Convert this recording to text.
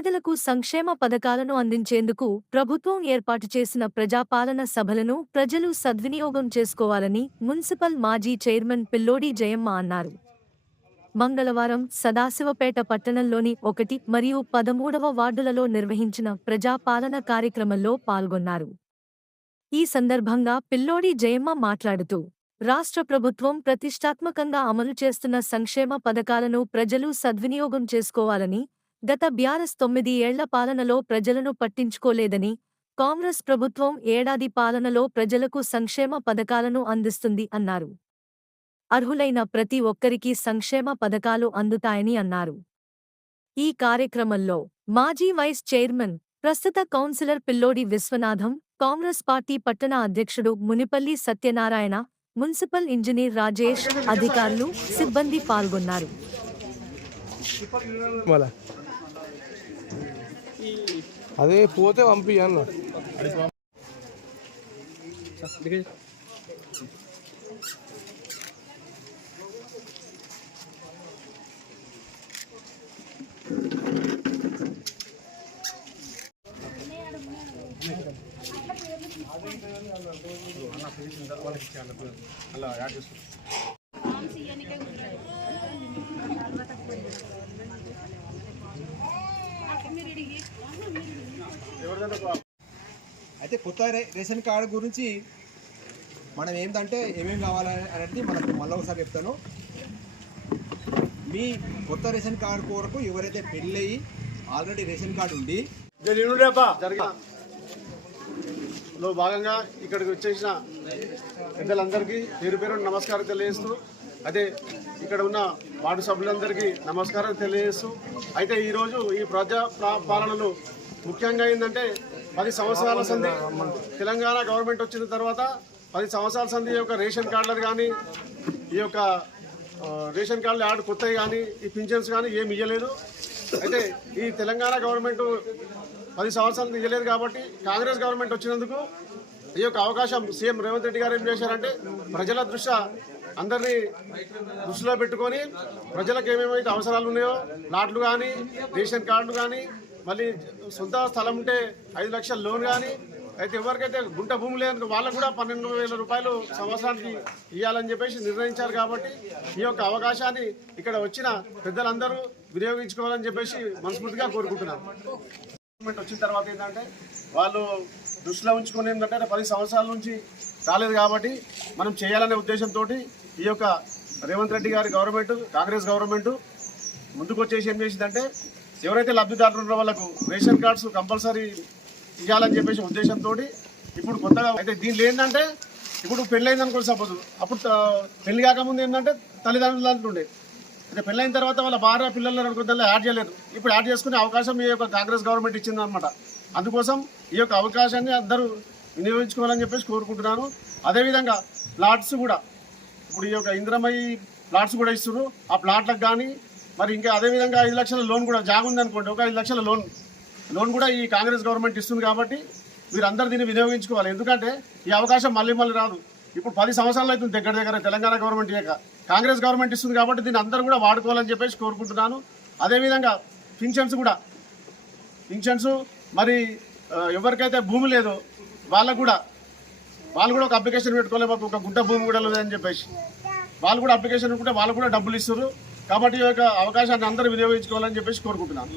పేదలకు సంక్షేమ పథకాలను అందించేందుకు ప్రభుత్వం ఏర్పాటు చేసిన ప్రజాపాలన సభలను ప్రజలు సద్వినియోగం చేసుకోవాలని మున్సిపల్ మాజీ చైర్మన్ పిల్లోడి జయమ్మ అన్నారు. మంగళవారం సదాశివపేట పట్టణంలోని ఒకటి మరియు పదమూడవ వార్డులలో నిర్వహించిన ప్రజాపాలన కార్యక్రమంలో పాల్గొన్నారు. ఈ సందర్భంగా పిల్లోడి జయమ్మ మాట్లాడుతూ రాష్ట్ర ప్రభుత్వం ప్రతిష్టాత్మకంగా అమలు చేస్తున్న సంక్షేమ పథకాలను ప్రజలు సద్వినియోగం చేసుకోవాలని గత బ్యారస్ తొమ్మిది ఏళ్ళ పాలనలో ప్రజలను పట్టించుకోలేదని కాంగ్రెస్ ప్రభుత్వం ఏడాది పాలనలో ప్రజలకు సంక్షేమ పథకాలను అందిస్తుంది అన్నారు. అర్హులైన ప్రతి ఒక్కరికి సంక్షేమ పథకాలు అందుతాయని అన్నారు. ఈ కార్యక్రమంలో మాజీ వైస్ చైర్మన్ ప్రస్తుత కౌన్సిలర్ పిల్లోడి విశ్వనాథం కాంగ్రెస్ పార్టీ పట్టణ అధ్యక్షుడు మునిపల్లి సత్యనారాయణ మున్సిపల్ ఇంజనీర్ రాజేష్ అధికారులు సిబ్బంది పాల్గొన్నారు. అదే పోతే పంపి అన్న. అలా యాడ్ చేసుకో అయితే కొత్త రే- రేషన్ కార్డు గురించి మనం ఏంటంటే ఏమేమి కావాలని అనేది మనకు మళ్ళీ ఒకసారి చెప్తాను. మీ కొత్త రేషన్ కార్డు కొరకు ఎవరైతే పెళ్ళయి ఆల్రెడీ రేషన్ కార్డు ఉండి లో భాగంగా ఇక్కడికి వచ్చేసిన పెద్దలందరికీ పేరు పేరు నమస్కారం తెలియజేస్తూ అదే ఇక్కడ ఉన్న వార్డు సభ్యులందరికీ నమస్కారం తెలియజేస్తూ అయితే ఈరోజు ఈ ప్రజా ప్రా- పాలనలో ముఖ్యంగా ఏంటంటే పది సంవత్సరాల సంధి తెలంగాణ గవర్నమెంట్ వచ్చిన తర్వాత పది సంవత్సరాల సంధి ఈ యొక్క రేషన్ కార్డులు కానీ ఈ యొక్క రేషన్ కార్డులు యాడ్ కొత్తవి కానీ ఈ పింఛన్స్ కానీ ఏమి ఇవ్వలేదు అయితే ఈ తెలంగాణ గవర్నమెంట్ పది సంవత్సరాలు ఇవ్వలేదు కాబట్టి కాంగ్రెస్ గవర్నమెంట్ వచ్చినందుకు ఈ యొక్క అవకాశం సీఎం రేవంత్ రెడ్డి గారు ఏం చేశారంటే ప్రజల దృష్ట్యా అందరినీ దృష్టిలో పెట్టుకొని ప్రజలకు ఏమేమైతే అవసరాలు ఉన్నాయో లాట్లు కానీ రేషన్ కార్డులు కానీ మళ్ళీ సొంత స్థలం ఉంటే ఐదు లక్షల లోన్ కానీ అయితే ఎవరికైతే గుంట భూమి లేని వాళ్ళకు కూడా పన్నెండు వేల రూపాయలు సంవత్సరానికి ఇవ్వాలని చెప్పేసి నిర్ణయించారు కాబట్టి ఈ యొక్క అవకాశాన్ని ఇక్కడ వచ్చిన పెద్దలందరూ వినియోగించుకోవాలని చెప్పేసి మనస్ఫూర్తిగా కోరుకుంటున్నాను. గవర్నమెంట్ వచ్చిన తర్వాత ఏంటంటే వాళ్ళు దృష్టిలో ఉంచుకొని ఏంటంటే పది సంవత్సరాల నుంచి రాలేదు కాబట్టి మనం చేయాలనే ఉద్దేశంతో ఈ యొక్క రేవంత్ రెడ్డి గారి గవర్నమెంట్ కాంగ్రెస్ గవర్నమెంట్ ముందుకు వచ్చేసి ఏం చేసిందంటే ఎవరైతే లబ్ధిదారులు ఉన్నారో వాళ్ళకు రేషన్ కార్డ్స్ కంపల్సరీ ఇవ్వాలని చెప్పేసి ఉద్దేశంతో ఇప్పుడు కొత్తగా అయితే దీనిలో ఏంటంటే ఇప్పుడు పెళ్ళైంది అనుకో సపోజ్ అప్పుడు పెళ్ళి కాకముందు ఏంటంటే తల్లిదండ్రులు అంటుండే అంటే పెళ్ళైన తర్వాత వాళ్ళ భార్య పిల్లలు అనుకుంటే యాడ్ చేయలేదు ఇప్పుడు యాడ్ చేసుకునే అవకాశం ఈ యొక్క కాంగ్రెస్ గవర్నమెంట్ ఇచ్చింది అనమాట అందుకోసం ఈ యొక్క అవకాశాన్ని అందరూ వినియోగించుకోవాలని చెప్పేసి కోరుకుంటున్నాను. అదేవిధంగా ప్లాట్స్ కూడా ఇప్పుడు ఈ యొక్క ఇంద్రమయ్యి ప్లాట్స్ కూడా ఇస్తున్నారు. ఆ ప్లాట్లకు కానీ మరి ఇంకా అదేవిధంగా ఐదు లక్షల లోన్ కూడా జాగుంది అనుకోండి ఒక ఐదు లక్షల లోన్. లోన్ కూడా ఈ కాంగ్రెస్ గవర్నమెంట్ ఇస్తుంది కాబట్టి మీరందరూ దీన్ని వినియోగించుకోవాలి. ఎందుకంటే ఈ అవకాశం మళ్ళీ మళ్ళీ రాదు. ఇప్పుడు పది సంవత్సరాలు అవుతుంది దగ్గర దగ్గర తెలంగాణ గవర్నమెంట్ ఇక కాంగ్రెస్ గవర్నమెంట్ ఇస్తుంది కాబట్టి దీన్ని అందరూ కూడా వాడుకోవాలని చెప్పేసి కోరుకుంటున్నాను. అదేవిధంగా పింఛన్స్ కూడా. పింఛన్స్ మరి ఎవరికైతే భూమి లేదో వాళ్ళకు కూడా వాళ్ళు కూడా ఒక అప్లికేషన్ పెట్టుకోవాలి ఒక గుడ్డ భూమి కూడా లేదని చెప్పేసి. వాళ్ళు కూడా అప్లికేషన్ పెట్టుకుంటే వాళ్ళు కూడా డబ్బులు ఇస్తారు కాబట్టి ఈ యొక్క అవకాశాన్ని అందరూ వినియోగించుకోవాలని చెప్పేసి కోరుకుంటున్నాను.